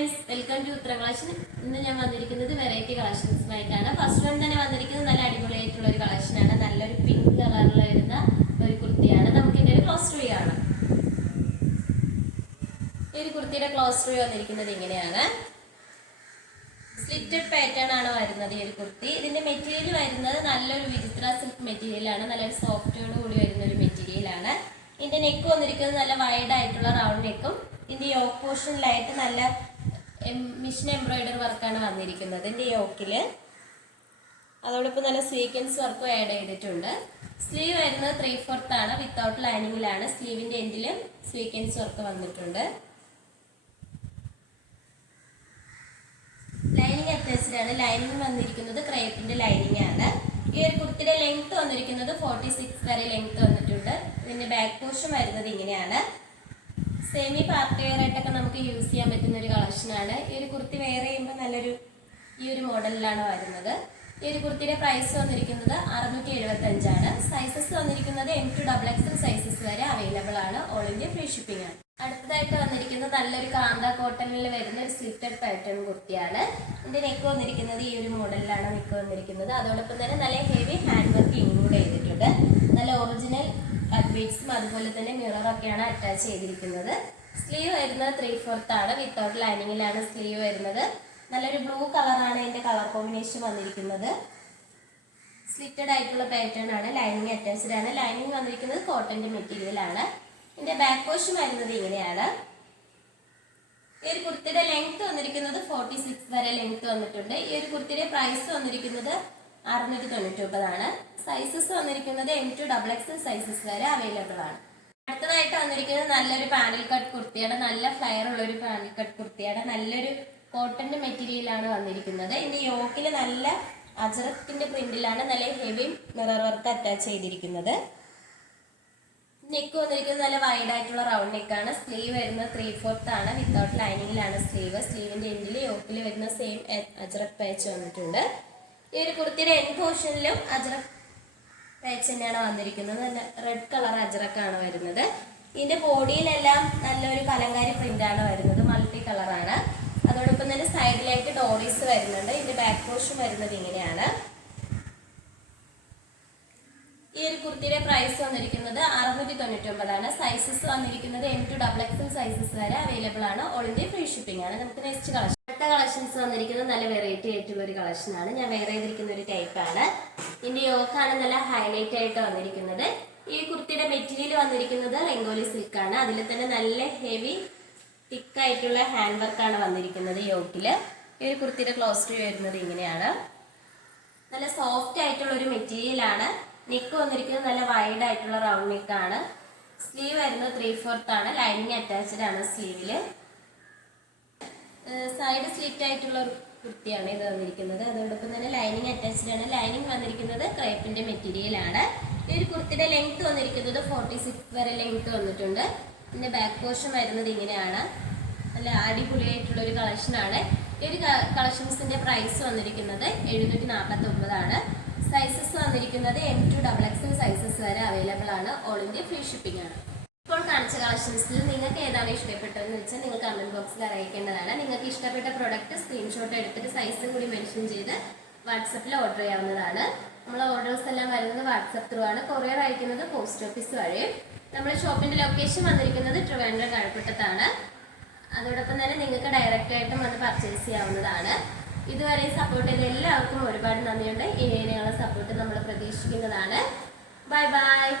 Friends welcome to Uthara collection ഇന്ന് ഞാൻ വന്നിരിക്കുന്നത് വെറൈറ്റി കളക്ഷൻസുമായിട്ടാണ് ഫസ്റ്റ് വൺ തന്നെ വന്നിരിക്കുന്നത് നല്ല അടിപൊളിയായിട്ടുള്ള ഒരു കളക്ഷനാണ് നല്ലൊരു പിങ്ക് കളറിൽ വരുന്ന ഒരു കുർത്തിയാണ്. നമുക്ക് ഇതിന്റെ ഒരു ക്ലോസ് ട്രീ ആണ് ഈ ഒരു കുർത്തിയുടെ ക്ലോസ് ട്രീ വന്നിരിക്കുന്നത് ഇങ്ങനെയാണ്. സ്ലിറ്റഡ് പാറ്റേൺ ആണ് വരുന്നത് ഈ ഒരു കുർത്തി. ഇതിന്റെ മെറ്റീരിയൽ വരുന്നത് നല്ലൊരു വിചിത്ര സിൽക്ക് മെറ്റീരിയൽ ആണ്. നല്ലൊരു സോഫ്റ്റോട് കൂടി വരുന്ന ഒരു മെറ്റീരിയലാണ് ഇതിന്റെ നെക്ക് വന്നിരിക്കുന്നത് നല്ല വൈഡ് ആയിട്ടുള്ള റൗണ്ട് നെക്കും ഇതിന്റെ യോക്ക് പോർഷനിലായിട്ട് നല്ല മിഷൻ എംബ്രോയിഡറി വർക്കാണ് വന്നിരിക്കുന്നത്. എന്റെ യോക്കിൽ. അതോടൊപ്പം നല്ല സീക്വൻസ് വർക്കും ആഡ് ചെയ്തിട്ടുണ്ട്. സ്ലീവ് വരുന്നത് ത്രീ ഫോർത്ത് ആണ് വിത്തൗട്ട് ലൈനിങ്ങിലാണ് സ്ലീവിന്റെ എൻഡിലും സീക്വൻസ് വർക്ക് വന്നിട്ടുണ്ട്. ലൈനിങ് അറ്റാച്ച്ഡ് ആണ്. ലൈനിങ് വന്നിരിക്കുന്നത് ക്രേപ്പിന്റെ ലൈനിങ് ആണ്. ഈ ഒരു കുർത്തിയുടെ ലെങ്ത് വന്നിരിക്കുന്നത് ഫോർട്ടി സിക്സ് വരെ ലെങ്ത് വന്നിട്ടുണ്ട്. ഇതിന്റെ ബാക്ക് പോർഷൻ വരുന്നത് ഇങ്ങനെയാണ്. സെമി പാർട്ടി വെയർ ആയിട്ടൊക്കെ നമുക്ക് യൂസ് ചെയ്യാൻ പറ്റുന്ന ഒരു കളക്ഷൻ ആണ്. ഈ ഒരു കുർത്തി വെയർ ചെയ്യുമ്പോൾ നല്ലൊരു ഈ ഒരു മോഡലിലാണ് വരുന്നത്. ഈ ഒരു കുർത്തിയുടെ പ്രൈസ് വന്നിരിക്കുന്നത് അറുന്നൂറ്റി എഴുപത്തി അഞ്ചാണ് സൈസസ് വന്നിരിക്കുന്നത് M to double XL sizes വരെ അവൈലബിൾ ആണ്. ഓൾ ഇന്ത്യ ഫ്രീ ഷിപ്പിംഗ് ആണ്. അടുത്തതായിട്ട് വന്നിരിക്കുന്നത് നല്ലൊരു കാന്ത കോട്ടണിൽ വരുന്ന ഒരു സ്ലിറ്റഡ് പാറ്റേൺ കുർത്തിയാണ് ഇതിന്റെ നെക്ക് വന്നിരിക്കുന്നത് ഈ ഒരു മോഡലിലാണ് നെക്ക് വന്നിരിക്കുന്നത്. അതോടൊപ്പം തന്നെ നല്ല ഹെവി ഹാൻഡ് വർക്ക് ഇൻക്ലൂഡ് ചെയ്തിട്ടുണ്ട്. നല്ല ഒറിജിനൽ ബീഡ്സും അതുപോലെ തന്നെ മിററൊക്കെയാണ് അറ്റാച്ച് ചെയ്തിരിക്കുന്നത്. സ്ലീവ് വരുന്നത് ത്രീ ഫോർത്ത് ആണ്. വിത്തൗട്ട് ലൈനിങ്ങിലാണ് സ്ലീവ് വരുന്നത്. നല്ലൊരു ബ്ലൂ കളറാണ് ഇതിന്റെ കളർ കോമ്പിനേഷൻ വന്നിരിക്കുന്നത്. സ്ലിറ്റഡ് ആയിട്ടുള്ള പാറ്റേൺ ആണ്. ലൈനിങ് അറ്റാച്ച്ഡ് ആണ്. ലൈനിങ് വന്നിരിക്കുന്നത് കോട്ടന്റെ മെറ്റീരിയൽ ആണ്. ഇതിന്റെ ബാക്ക് പോർഷൻ വരുന്നത് ഇങ്ങനെയാണ്. ഈ ഒരു കുർത്തിയുടെ ലെങ്ത് വന്നിരിക്കുന്നത് ഫോർട്ടി സിക്സ് വരെ ലെങ്ത് വന്നിട്ടുണ്ട്. ഈ ഒരു കുർത്തിയുടെ പ്രൈസ് വന്നിരിക്കുന്നത് അറുന്നൂറ്റി തൊണ്ണൂറ്റി ഒമ്പതാണ് സൈസസ് വന്നിരിക്കുന്നത് M to double X sizes വരെ അവൈലബിൾ ആണ്. അടുത്തതായിട്ട് വന്നിരിക്കുന്നത് നല്ലൊരു പാനൽ കട്ട് കുർത്തിയാണ്. നല്ല ഫ്ലയർ ഉള്ള ഒരു പാനൽ കട്ട് കുർത്തിയാണ്. നല്ലൊരു കോട്ടന്റെ മെറ്റീരിയലാണ് വന്നിരിക്കുന്നത്. ഇതിന്റെ യോക്കിൽ നല്ല അജറത്തിന്റെ പ്രിന്റിലാണ് നല്ല ഹെവി മിറർ വർക്ക് അറ്റാച്ച് ചെയ്തിരിക്കുന്നത്. നെക്ക് വന്നിരിക്കുന്നത് നല്ല വൈഡ് ആയിട്ടുള്ള റൗണ്ട് നെക്കാണ് സ്ലീവ് വരുന്നത് ത്രീ ഫോർത്ത് ആണ് വിത്തൗട്ട് ലൈനിങ്ങിലാണ് സ്ലീവ് സ്ലീവിന്റെ എൻഡിൽ യോക്കിൽ വരുന്ന സെയിം അജറക് പാച്ച് വന്നിട്ടുണ്ട്. ഈ ഒരു കുർത്തിയുടെ എൻ പോർഷനിലും അജറക് പാച്ച് തന്നെയാണ് വന്നിരിക്കുന്നത്. നല്ല റെഡ് കളർ അജറക്കാണ് വരുന്നത്. ഇതിന്റെ ബോഡിയിലെല്ലാം നല്ലൊരു കലങ്കാരി ആണ് വരുന്നത്. മൾട്ടി കളറാണ് അതോടൊപ്പം തന്നെ സൈഡിലേക്ക് ഡോറീസ് വരുന്നുണ്ട്. ഇതിന്റെ ബാക്ക് പോർഷൻ വരുന്നത് ഇങ്ങനെയാണ്. ഈ ഒരു കുർത്തിയുടെ പ്രൈസ് വന്നിരിക്കുന്നത് അറുന്നൂറ്റി തൊണ്ണൂറ്റി ഒമ്പതാണ് സൈസസ് വന്നിരിക്കുന്നത് M to double XL sizes വരെ അവൈലബിൾ ആണ്. ഓൾ ഫ്രീ ഷിപ്പിംഗ് ആണ്. നമുക്ക് നെക്സ്റ്റ് കളക്ഷൻ അടുത്ത കളക്ഷൻസ് വന്നിരിക്കുന്നത് നല്ല വെറൈറ്റി ആയിട്ടുള്ള ഒരു കളക്ഷൻ ആണ്. ഞാൻ വേറെ ചെയ്തിരിക്കുന്ന ഒരു ടൈപ്പ് ആണ്. ഇതിന്റെ യോക്കാണ് നല്ല ഹൈലൈറ്റ് ആയിട്ട് വന്നിരിക്കുന്നത്. ഈ കുർത്തിയുടെ മെറ്റീരിയൽ വന്നിരിക്കുന്നത് റെങ്കോലി ആണ്. അതിൽ തന്നെ നല്ല ഹെവി തിക്ക് ആയിട്ടുള്ള ഹാൻഡ് വർക്ക് ആണ് വന്നിരിക്കുന്നത് യോക്കിൽ. ഈ ഒരു കുർത്തിയുടെ ക്ലോസ് ട്രീ വരുന്നത് ഇങ്ങനെയാണ്. നല്ല സോഫ്റ്റ് ആയിട്ടുള്ള ഒരു മെറ്റീരിയൽ ആണ്. നെക്ക് വന്നിരിക്കുന്നത് നല്ല വൈഡ് ആയിട്ടുള്ള റൗണ്ട് നെക്ക് ആണ്. സ്ലീവ് വരുന്നത് ത്രീ ഫോർത്ത് ആണ്. ലൈനിങ് അറ്റാച്ച്ഡ് ആണ് സ്ലീവിൽ സൈഡ് സ്ലിറ്റ് ആയിട്ടുള്ള ഒരു കുർത്തിയാണ് ഇത് വന്നിരിക്കുന്നത്. അതോടൊപ്പം തന്നെ ലൈനിങ് അറ്റാച്ച്ഡ് ആണ്. ലൈനിങ് വന്നിരിക്കുന്നത് ക്രേപ്പിന്റെ മെറ്റീരിയൽ ആണ്. ഈ ഒരു കുർത്തിയുടെ ലെങ്ത് വന്നിരിക്കുന്നത് ഫോർട്ടി സിക്സ് വരെ ലെങ്ത് വന്നിട്ടുണ്ട്. ഇതിന്റെ ബാക്ക് പോർഷൻ വരുന്നത് ഇങ്ങനെയാണ്. നല്ല അടിപൊളിയായിട്ടുള്ള ഒരു കളക്ഷനാണ് ഈ ഒരു കളക്ഷൻസിന്റെ പ്രൈസ് വന്നിരിക്കുന്നത് എഴുന്നൂറ്റി നാൽപ്പത്തി ഒമ്പതാണ് സൈസസ് വന്നിരിക്കുന്നത് M to double XL sizes വരെ അവൈലബിൾ ആണ്. ഓൾ ഇന്ത്യ ഫ്രീ ഷിപ്പിംഗ് ആണ്. ഇപ്പോൾ കാണിച്ച കളക്ഷൻസിൽ നിങ്ങൾക്ക് ഏതാണ് ഇഷ്ടപ്പെട്ടതെന്ന് വെച്ചാൽ നിങ്ങൾ കമന്റ് ബോക്സിൽ അറിയിക്കേണ്ടതാണ്. നിങ്ങൾക്ക് ഇഷ്ടപ്പെട്ട പ്രൊഡക്റ്റ് സ്ക്രീൻഷോട്ട് എടുത്തിട്ട് സൈസും കൂടി മെൻഷൻ ചെയ്ത് വാട്സപ്പിൽ ഓർഡർ ചെയ്യാവുന്നതാണ്. നമ്മൾ ഓർഡേഴ്സ് എല്ലാം വരുന്നത് വാട്സപ്പ് ത്രൂ ആണ്. കൊറിയർ അയക്കുന്നത് പോസ്റ്റ് ഓഫീസ് വഴി. നമ്മുടെ ഷോപ്പിന്റെ ലൊക്കേഷൻ വന്നിരിക്കുന്നത് ട്രിവാൻഡ്രം കഴക്കൂട്ടത്താണ് അതോടൊപ്പം തന്നെ നിങ്ങൾക്ക് ഡയറക്റ്റ് ആയിട്ടും വന്ന് പർച്ചേസ് ചെയ്യാവുന്നതാണ്. ഇതുവരെ സപ്പോർട്ട് ചെയ്ത എല്ലാവർക്കും ഒരുപാട് നന്ദിയുണ്ട്. ഇനി നിങ്ങളുടെ സപ്പോർട്ട് നമ്മൾ പ്രതീക്ഷിക്കുന്നതാണ്. Bye bye